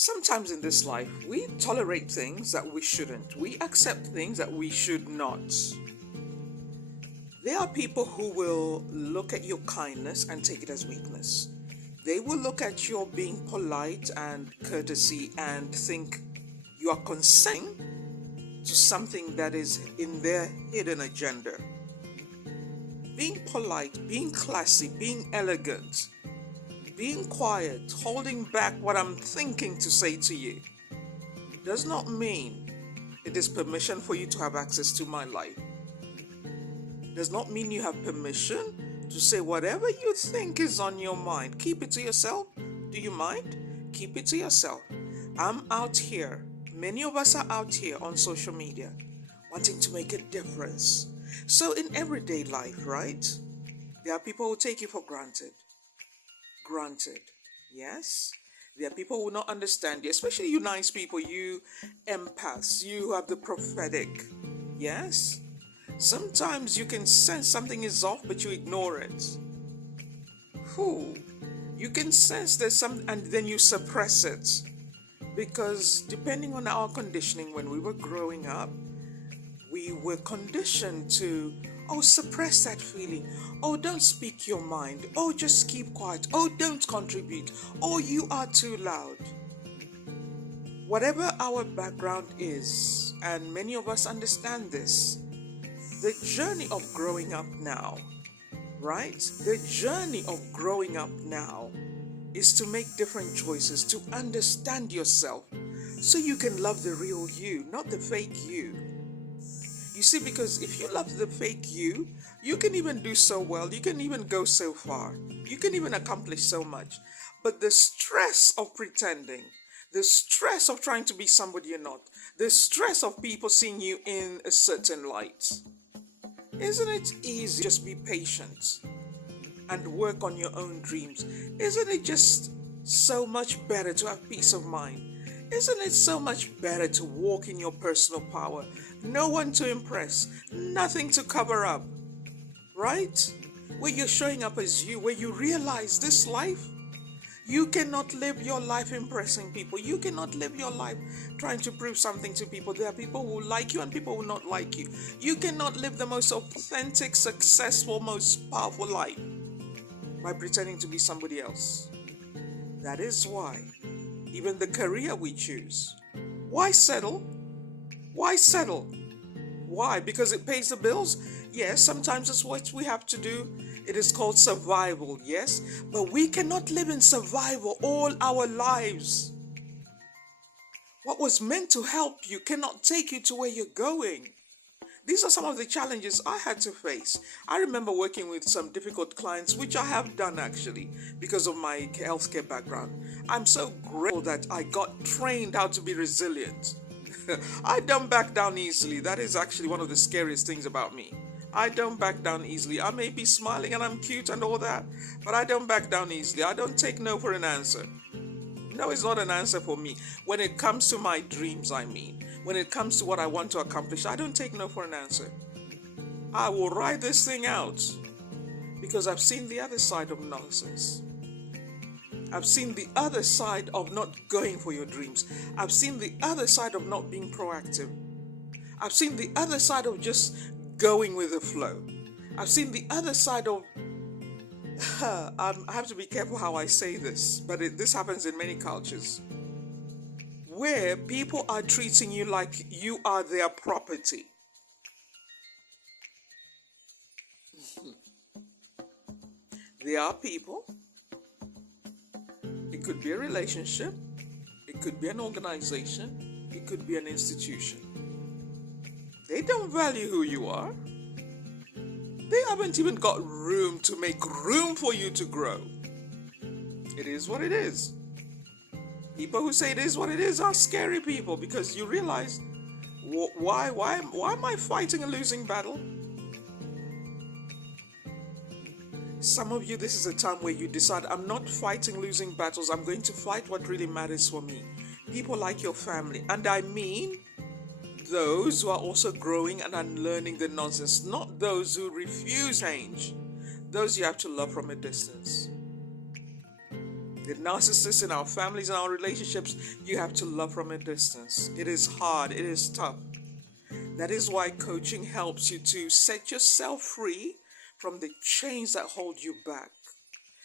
Sometimes in this life, we tolerate things that we shouldn't. We accept things that we should not. There are people who will look at your kindness and take it as weakness. They will look at your being polite and courtesy and think you are consenting to something that is in their hidden agenda. Being polite, being classy, being elegant, being quiet, holding back what I'm thinking to say to you, does not mean it is permission for you to have access to my life. Does not mean you have permission to say whatever you think is on your mind. Keep it to yourself. Do you mind? Keep it to yourself. I'm out here. Many of us are out here on social media wanting to make a difference. So in everyday life, right? There are people who take you for granted. Granted. Yes? There are people who will not understand you, especially you nice people, you empaths, you who have the prophetic. Yes? Sometimes you can sense something is off, but you ignore it. You can sense there's something, and then you suppress it. Because depending on our conditioning when we were growing up, we were conditioned to, suppress that feeling. Don't speak your mind. Just keep quiet. Don't contribute. You are too loud. Whatever our background is, and many of us understand this, the journey of growing up now, right? The journey of growing up now is to make different choices, to understand yourself, so you can love the real you, not the fake you. You see, because if you love the fake you, you can even do so well, you can even go so far, you can even accomplish so much. But the stress of pretending, the stress of trying to be somebody you're not, the stress of people seeing you in a certain light, isn't it easy to just be patient and work on your own dreams? Isn't it just so much better to have peace of mind? Isn't it so much better to walk in your personal power? No one to impress, nothing to cover up, right? Where you're showing up as you, where you realize this life, you cannot live your life impressing people. You cannot live your life trying to prove something to people. There are people who like you and people who not like you. You cannot live the most authentic, successful, most powerful life by pretending to be somebody else. That is why even the career we choose, why settle? Why settle? Why? Because it pays the bills? Yes, sometimes it's what we have to do. It is called survival, yes? But we cannot live in survival all our lives. What was meant to help you cannot take you to where you're going. These are some of the challenges I had to face. I remember working with some difficult clients, which I have done actually because of my healthcare background. I'm so grateful that I got trained how to be resilient. I don't back down easily. That is actually one of the scariest things about me. I don't back down easily. I may be smiling and I'm cute and all that, but I don't back down easily. I don't take no for an answer. No is not an answer for me. When it comes to my dreams, when it comes to what I want to accomplish, I don't take no for an answer. I will ride this thing out because I've seen the other side of nonsense. I've seen the other side of not going for your dreams. I've seen the other side of not being proactive. I've seen the other side of just going with the flow. I've seen the other side of I have to be careful how I say this, but this happens in many cultures, where people are treating you like you are their property. There are people, it could be a relationship, it could be an organization, it could be an institution. They don't value who you are. They haven't even got room to make room for you to grow. It is what it is. People who say it is what it is are scary people, because you realize, why am I fighting a losing battle? Some of you, this is a time where you decide, I'm not fighting losing battles. I'm going to fight what really matters for me. People like your family. And I mean those who are also growing and unlearning the nonsense, not those who refuse change. Those you have to love from a distance. The narcissists in our families and our relationships, you have to love from a distance. It is hard, it is tough. That is why coaching helps you to set yourself free from the chains that hold you back,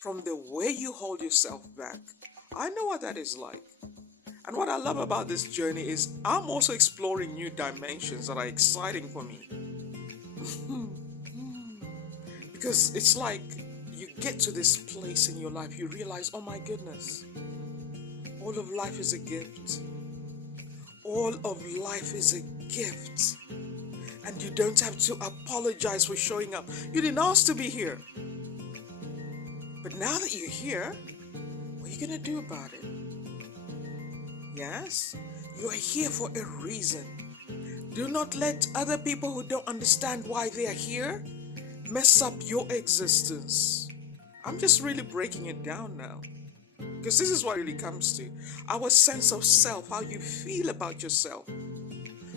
from the way you hold yourself back. I know what that is like. And what I love about this journey is I'm also exploring new dimensions that are exciting for me. Because it's like you get to this place in your life, you realize, oh my goodness, all of life is a gift. All of life is a gift. And you don't have to apologize for showing up. You didn't ask to be here. But now that you're here, what are you going to do about it? Yes? You are here for a reason. Do not let other people who don't understand why they are here mess up your existence. I'm just really breaking it down now. Because this is what it really comes to. Our sense of self, how you feel about yourself.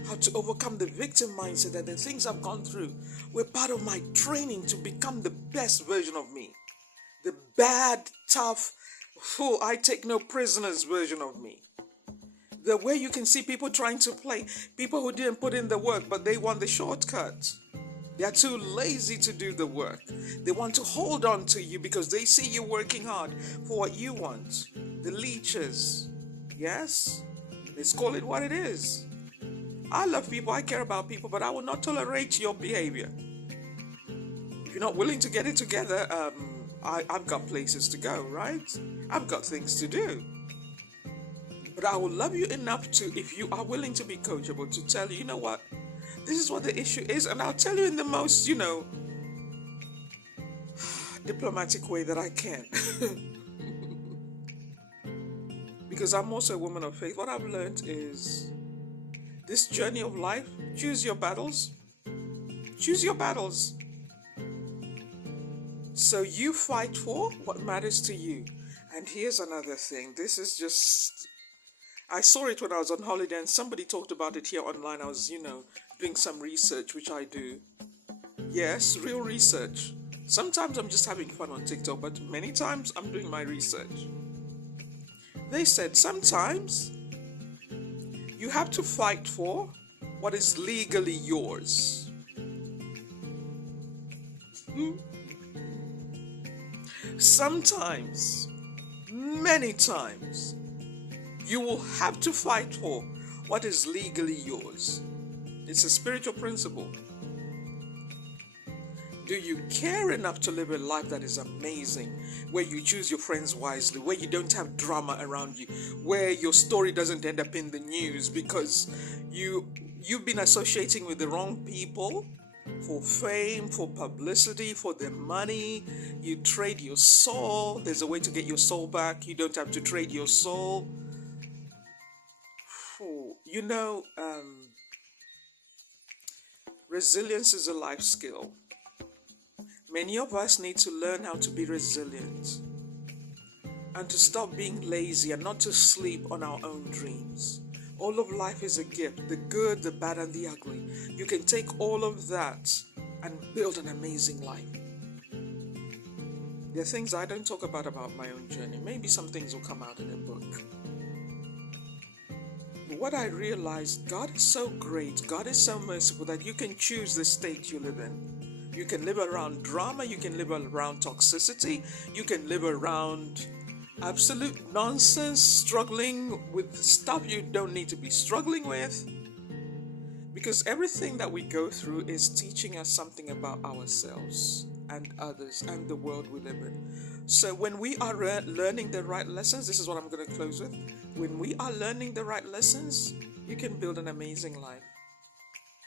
How to overcome the victim mindset that the things I've gone through were part of my training to become the best version of me. The bad, tough, full, I take no prisoners version of me. The way you can see people trying to play, people who didn't put in the work, but they want the shortcut. They are too lazy to do the work. They want to hold on to you because they see you working hard for what you want. The leeches. Yes? Let's call it what it is. I love people, I care about people, but I will not tolerate your behavior. If you're not willing to get it together, I've got places to go, right? I've got things to do. But I will love you enough to, if you are willing to be coachable, to tell you, you know what? This is what the issue is, and I'll tell you in the most, diplomatic way that I can. Because I'm also a woman of faith. What I've learned is this journey of life, choose your battles. Choose your battles. So you fight for what matters to you. And here's another thing. This is just, I saw it when I was on holiday and somebody talked about it here online. I was, doing some research, which I do. Yes, real research. Sometimes I'm just having fun on TikTok, but many times I'm doing my research. They said sometimes you have to fight for what is legally yours. Sometimes, many times, you will have to fight for what is legally yours. It's a spiritual principle. Do you care enough to live a life that is amazing, where you choose your friends wisely, where you don't have drama around you, where your story doesn't end up in the news because you've been associating with the wrong people for fame, for publicity, for the money? You trade your soul. There's a way to get your soul back. You don't have to trade your soul. Resilience is a life skill. Many of us need to learn how to be resilient and to stop being lazy and not to sleep on our own dreams. All of life is a gift, the good, the bad, and the ugly. You can take all of that and build an amazing life. There are things I don't talk about my own journey. Maybe some things will come out in a book. But what I realized, God is so great, God is so merciful that you can choose the state you live in. You can live around drama, you can live around toxicity, you can live around absolute nonsense, struggling with stuff you don't need to be struggling with. Because everything that we go through is teaching us something about ourselves and others and the world we live in. So when we are learning the right lessons, this is what I'm going to close with. When we are learning the right lessons, you can build an amazing life.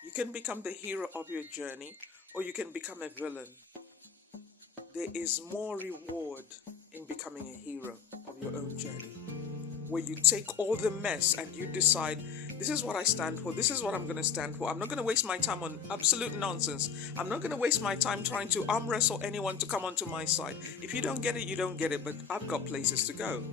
You can become the hero of your journey, or you can become a villain. There is more reward in becoming a hero of your own journey, where you take all the mess and you decide, this is what I stand for, this is what I'm going to stand for. I'm not going to waste my time on absolute nonsense. I'm not going to waste my time trying to arm wrestle anyone to come onto my side. If you don't get it, you don't get it, but I've got places to go.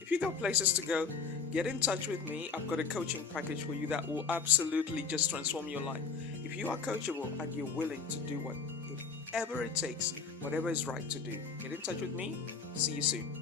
If you got places to go, get in touch with me. I've got a coaching package for you that will absolutely just transform your life. If you are coachable and you're willing to do whatever it takes, whatever is right to do, get in touch with me. See you soon.